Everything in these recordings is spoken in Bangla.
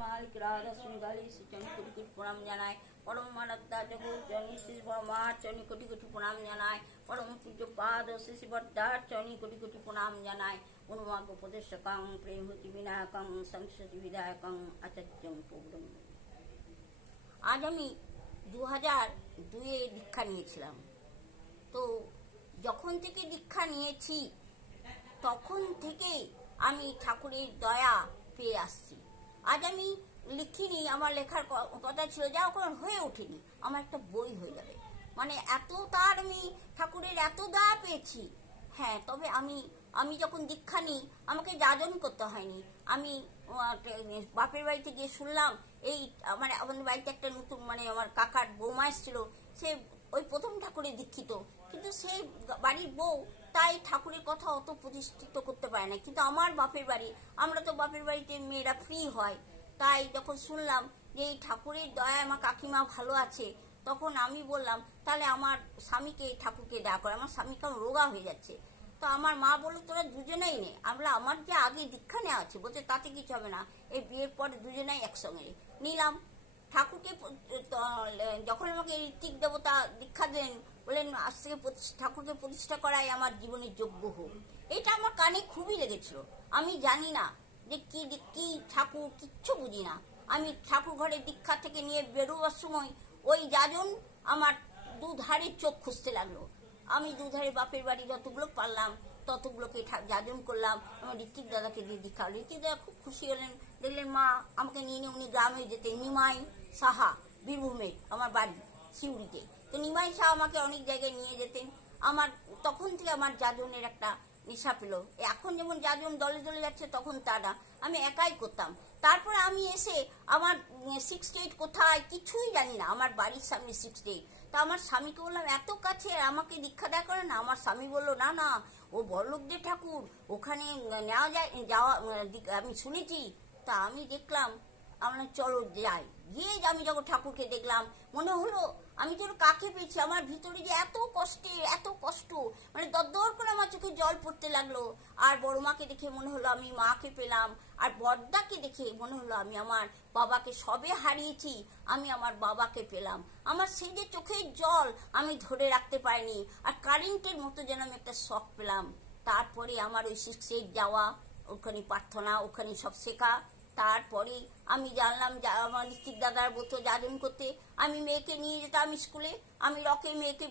মালিক রাধাশ্রী গালি শ্রীচরণ কোটি কোটি প্রণাম জানায়। পরম মানবদা জগৎজনী শ্রী বর্মার চরণে কোটি কোটি প্রণাম জানায়। পরম পূজ্য পাদ শ্রী শিবদ্দার চরণে কোটি কোটি প্রণাম জানায়। অনুমার্গ উপদেশকং প্রেমহতি বিনায়কং সংসতি বিধায়কং আচার্যং পৌরম। আজ আমি 2002-এ দীক্ষা নিয়েছিলাম। তো যখন থেকে দীক্ষা নিয়েছি তখন থেকে আমি ঠাকুরের দয়া পেয়ে আসছি। আজ আমি লিখিনি, আমার লেখার কথা ছিল, যা ওখানে হয়ে ওঠেনি, আমার একটা বই হয়ে যাবে। মানে এত তার আমি ঠাকুরের এত দয়া পেয়েছি। হ্যাঁ, তবে আমি যখন দীক্ষা নিই আমাকে যাজন করতে হয়নি। আমি বাপের বাড়িতে গিয়ে শুনলাম এই আমাদের বাড়িতে একটা নতুন আমার কাকার বৌমা এসেছিল, সে ওই প্রথম ঠাকুরে দীক্ষিত, কিন্তু সেই বাড়ির বউ তাই ঠাকুরের কথা অত প্রতিষ্ঠিত করতে পারে না। কিন্তু আমার বাপের বাড়ি, আমরা তো বাপের বাড়িতে মেয়েরা ফ্রি হয়, তাই যখন শুনলাম যে এই ঠাকুরের দয়ায় আমার কাকিমা ভালো আছে, তখন আমি বললাম তাহলে আমার স্বামীকে ঠাকুরকে দেয়া করে। আমার স্বামী কেমন রোগা হয়ে যাচ্ছে। তো আমার মা বললো তোরা দুজনেই নে। আমার যে আগে দীক্ষা নেওয়া আছে, বলছে তাতে কিছু হবে না, এই বিয়ের পরে দুজনেই একসঙ্গে নিলাম। ঠাকুরকে যখন আমাকে ঋত্বিক দেবতা দীক্ষা দেন, বললেন আজ থেকে ঠাকুরকে প্রতিষ্ঠা করাই আমার জীবনের যোগ্য হোক। এটা আমার কানে খুবই লেগেছিল। আমি জানি না যে কি ঠাকুর, কিচ্ছু বুঝি না। আমি ঠাকুর ঘরে দীক্ষা থেকে নিয়ে বেরোবার সময় ওই যাজন আমার দুধারে চোখ খুঁজতে লাগলো। আমি দুধারে বাপের বাড়ি যতগুলো পারলাম ততগুলোকে যাজন করলাম। আমার ঋত্বিক দাদাকে দিয়ে দীক্ষা। ঋত্বিক দাদা খুব খুশি হলেন, দেখলেন মা আমাকে নিয়ে নিয়ে উনি গ্রামে যেতেন। নিমাই সাহা বীরভূমের আমার বাড়ি সিউড়িতে, তো নিমাই সাহা আমাকে অনেক জায়গায় নিয়ে যেতেন। আমার তখন থেকে আমার যাজনের একটা নেশা পেল। এখন যেমন যাজন দলে দলে যাচ্ছে তখন তা না, আমি একাই করতাম। তারপরে আমি এসে আমার 68 কোথায় কিছুই জানি না, আমার বাড়ির সামনে 68। তা আমার স্বামীকে বললাম এত কাছে আমাকে দীক্ষা দেওয়া করে না। আমার স্বামী বললো না না, ও বড়লোকদের ঠাকুর, ওখানে নেওয়া যায় যাওয়া, আমি শুনেছি। তা আমি দেখলাম, আমরা চলো যাই। গিয়ে আমি যখন ঠাকুরকে দেখলাম মনে হলো আমি যেন কাকে পেয়েছি। আমার ভিতরে যে এত কষ্ট, দরদর করে আমার চোখে জল পড়তে লাগলো। আর বড় মাকে দেখে মনে হলো আমি মাকে পেলাম, আর বড়দাকে দেখে মনে হলো আমি আমার বাবাকে সবে হারিয়েছি, আমি আমার বাবাকে পেলাম। আমার সেই যে চোখের জল আমি ধরে রাখতে পারিনি, আর কারেন্টের মতো যেন আমি একটা শক পেলাম। তারপরে আমার ওই 68 যাওয়া, ওখানে প্রার্থনা, ওখানে সব শেখা। তারপরে আমি জানলাম আমার ঋত্বিক দাদার মতো যাজন করতে। আমি মেয়েকে নিয়ে যেতাম স্কুলে, আমি রকে মেয়েকে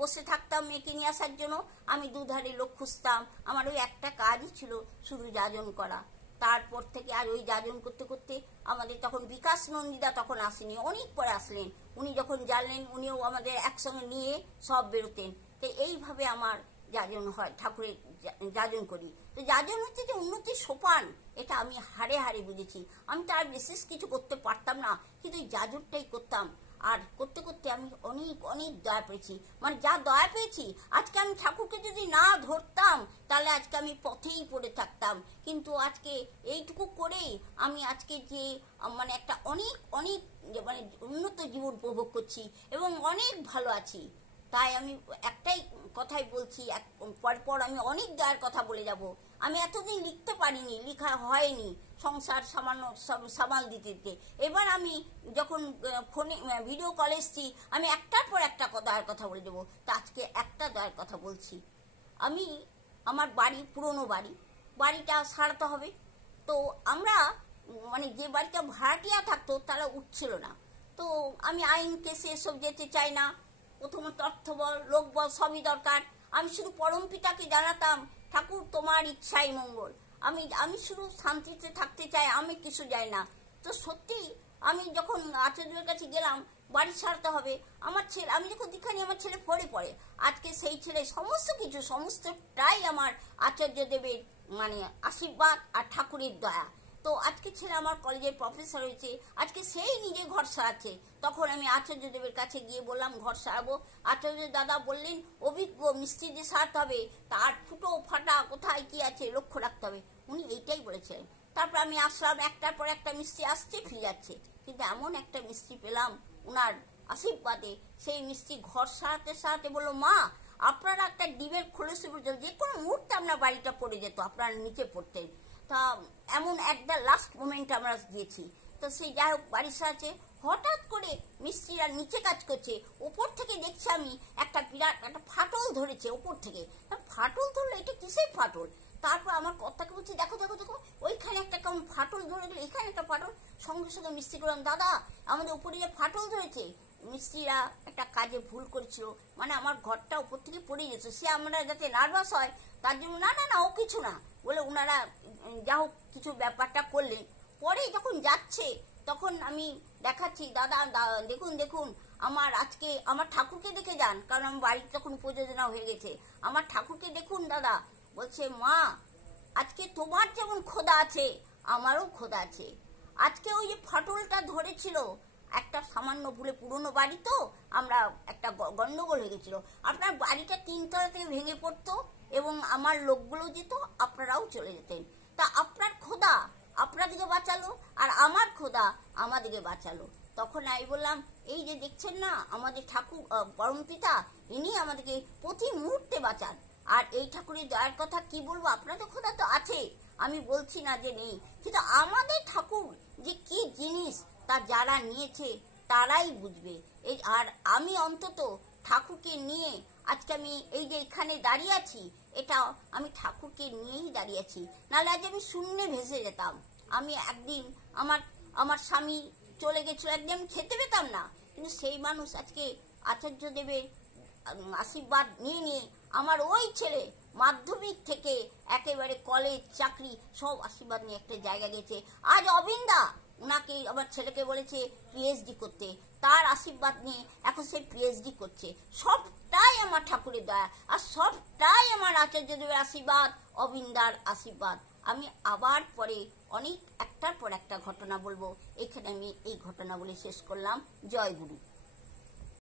বসে থাকতাম মেয়েকে নিয়ে আসার জন্য। আমি দুধারে লোক খুঁজতাম, আমার ওই একটা কাজই ছিল শুধু যাজন করা। তারপর থেকে আর ওই যাজন করতে করতে আমাদের তখন বিকাশ নন্দিদা তখন আসেনি, অনেক পরে আসলেন। উনি যখন জানলেন উনিও আমাদের একসঙ্গে নিয়ে সব বেরোতেন। তো এইভাবে আমার যাজন হয়, ঠাকুরের যাজন করি। তো যাজন হচ্ছে যে উন্নতির সোপান, এটা আমি হাড়ে হাড়ে বুঝেছি। আমি তো আর বিশেষ কিছু করতে পারতাম না, কিন্তু এই যাজনটাই করতাম। আর করতে করতে আমি অনেক দয়া পেয়েছি। যা দয়া পেয়েছি, আজকে আমি ঠাকুরকে যদি না ধরতাম তাহলে আজকে আমি পথেই পড়ে থাকতাম। কিন্তু আজকে এইটুকু করেই আমি আজকে যে একটা অনেক উন্নত জীবন উপভোগ করছি এবং অনেক ভালো আছি। তাই আমি একটাই কথাই বলছি, পরপর আমি অনেক দয়ার কথা বলে যাব। আমি এতদিন লিখতে পারিনি, লেখা হয়নি, সংসার সামাল দিতে। এবার আমি যখন ফোনে ভিডিও কলে এসছি, আমি একটার পর একটা দয়ার কথা বলে দেবো। তা আজকে একটা দয়ার কথা বলছি। আমার বাড়ি, পুরনো বাড়িটা সারাতে হবে। তো আমরা যে বাড়িটা ভাড়াটিয়া থাকতো তারা উঠছিল না। তো আমি আইন কেসে এসব যেতে চাই না। প্রথমত অর্থবল, লোকবল সবই দরকার। আমি শুধু পরম পিতাকে জানাতাম ঠাকুর তোমার ইচ্ছাই মঙ্গল, আমি শুধু শান্তিতে থাকতে চাই, আমি কিছু যাই না। তো সত্যি আমি যখন আচার্যের কাছে গেলাম বাড়ি সারতে হবে, আমার ছেলে, আমি যখন দীক্ষা নিই আমার ছেলে পড়ে আজকে সেই ছেলে সমস্তটাই আমার আচার্য দেবের আশীর্বাদ আর ঠাকুরের দয়া। তো আজকে ছেলে আমার কলেজের প্রফেসর হয়েছে, আজকে সেই নিজে ঘর সারাচ্ছে। তখন আমি আচার্য দেবের কাছে গিয়ে বললাম ঘর সারাবো। আচার্য দাদা বললেন অভিজ্ঞ মিস্ত্রি যে সারতে হবে তার ফুটো ফাটা কোথায় কি আছে লক্ষ্য রাখতে হবে, উনি এইটাই বলেছিলেন। তারপর আমি আসলাম, একটার পর একটা মিস্ত্রি আসছে ফিরে যাচ্ছে, কিন্তু এমন একটা মিস্ত্রি পেলাম ওনার আশীর্বাদে। সেই মিস্ত্রি ঘর সারাতে বললো মা আপনারা একটা ডিমের খোলস যে কোনো মুহূর্তে আপনার বাড়িটা পড়ে যেত, আপনারা নিচে পড়তেন। তা এমন একটা লাস্ট মোমেন্ট আমরা গিয়েছি। তো তো সেই যাই হোক বাড়ির সাথে হঠাৎ করে মিস্ত্রিরা নিচে কাজ করছে, ওপর থেকে দেখছি আমি একটা বিরাট একটা ফাটল ধরেছে ওপর থেকে। ফাটল ধরলো, এটা কিসের ফাটল? তারপর আমার কর্তাকে বলছি দেখো দেখো দেখো ওইখানে একটা কেমন ফাটল ধরে গেলো, এখানে একটা ফাটল। সঙ্গে সঙ্গে মিস্ত্রি করলাম, দাদা আমাদের উপরে যে ফাটল ধরেছে। মিস্ত্রিরা একটা কাজে ভুল করেছিল, মানে আমার ঘরটা উপর থেকে পড়ে যেত, সে আমরা যাতে নার্ভাস হয় তার জন্য না না না ও কিছু না বলে ওনারা যা হোক কিছু ব্যাপারটা করলেন। পরে যখন যাচ্ছে তখন আমি দেখাচ্ছি, দাদা দেখুন দেখুন আমার আজকে আমার ঠাকুরকে দেখে যান, কারণ আমার বাড়ির তখন উপযোজনা হয়ে গেছে। আমার ঠাকুরকে দেখুন দাদা। বলছে মা আজকে তোমার যেমন খোদা আছে আমারও খোদা আছে। আজকে ওই যে ফাটলটা ধরেছিল একটা সামান্য ভুলে, পুরনো বাড়ি তো আমরা একটা গন্ডগোল হয়ে গেছিল, আপনার বাড়িটা 3 তলা থেকে ভেঙে পড়তো এবং আমার লোকগুলো যেত, আপনারাও চলে যেতেন। তা আপনার খোদা আপনাদেরকে বাঁচালো আর আমার খোদা আমাদেরকে বাঁচালো। তখন আমি বললাম এই যে দেখছেন না আমাদের ঠাকুর পরম পিতা, ইনি আমাদেরকে প্রতি মুহূর্তে বাঁচান। আর এই ঠাকুরের দয়ার কথা কি বলবো, আপনাদের খোদা তো আছে, আমি বলছি না যে নেই, কিন্তু আমাদের ঠাকুর যে কি জিনিস তা যারা নিয়েছে তারাই বুঝবে। এই আর আমি অন্তত ঠাকুরকে নিয়ে আজকে আমি এই যে এখানে দাঁড়িয়ে আছি, এটা আমি ঠাকুরকে নিয়েই দাঁড়িয়ে আছি, নাহলে আজ আমি শূন্যে ভেসে যেতাম। আমি একদিন আমার স্বামী চলে গেছিল, একদিন আমি খেতে পেতাম না, কিন্তু সেই মানুষ আজকে আচার্য দেবের আশীর্বাদ নিয়ে নিয়ে আমার ওই ছেলে মাধ্যমিক থেকে একেবারে কলেজ চাকরি সব আশীর্বাদ নিয়ে একটা জায়গা গেছে। আজ অবিন্দা ওনাকে আমার ছেলেকে বলেছে পিএইচডি করতে, তার আশীর্বাদ নিয়ে এখন সে পিএইচডি করছে। সবটাই আমার ঠাকুরের দয়া আর সবটাই আমার আচার্য দেবের আশীর্বাদ, অবিন্দার আশীর্বাদ। আমি আবার পরে অনেক একটার পর একটা ঘটনা বলবো, এখানে আমি এই ঘটনা বলে শেষ করলাম। জয় গুরু।